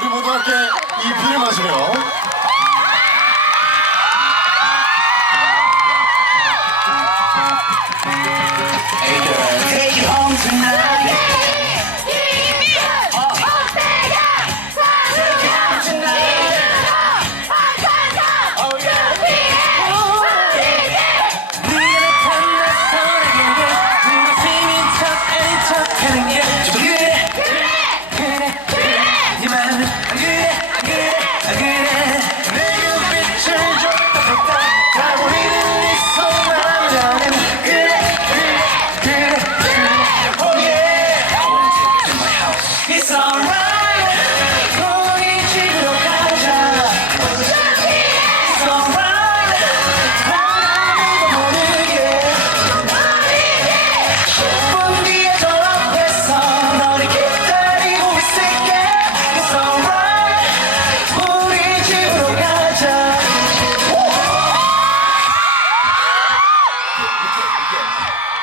우리 모두 함께 이 비를 마시며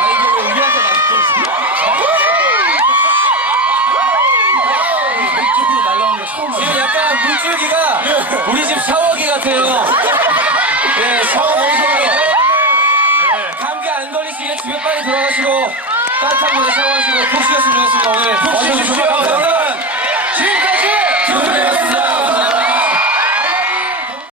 아니 이거 왜 우리한테 맞고 이쪽으로 날라오는 거 처음 봤어요. 지금 약간 물줄기가 우리 집 샤워기 같아요. 네, 샤워 방송으로 감기 안 걸리시게 집에 빨리 돌아가시고 따뜻한 물에 샤워하시고 푹 쉬었으면 좋겠습니다 오늘.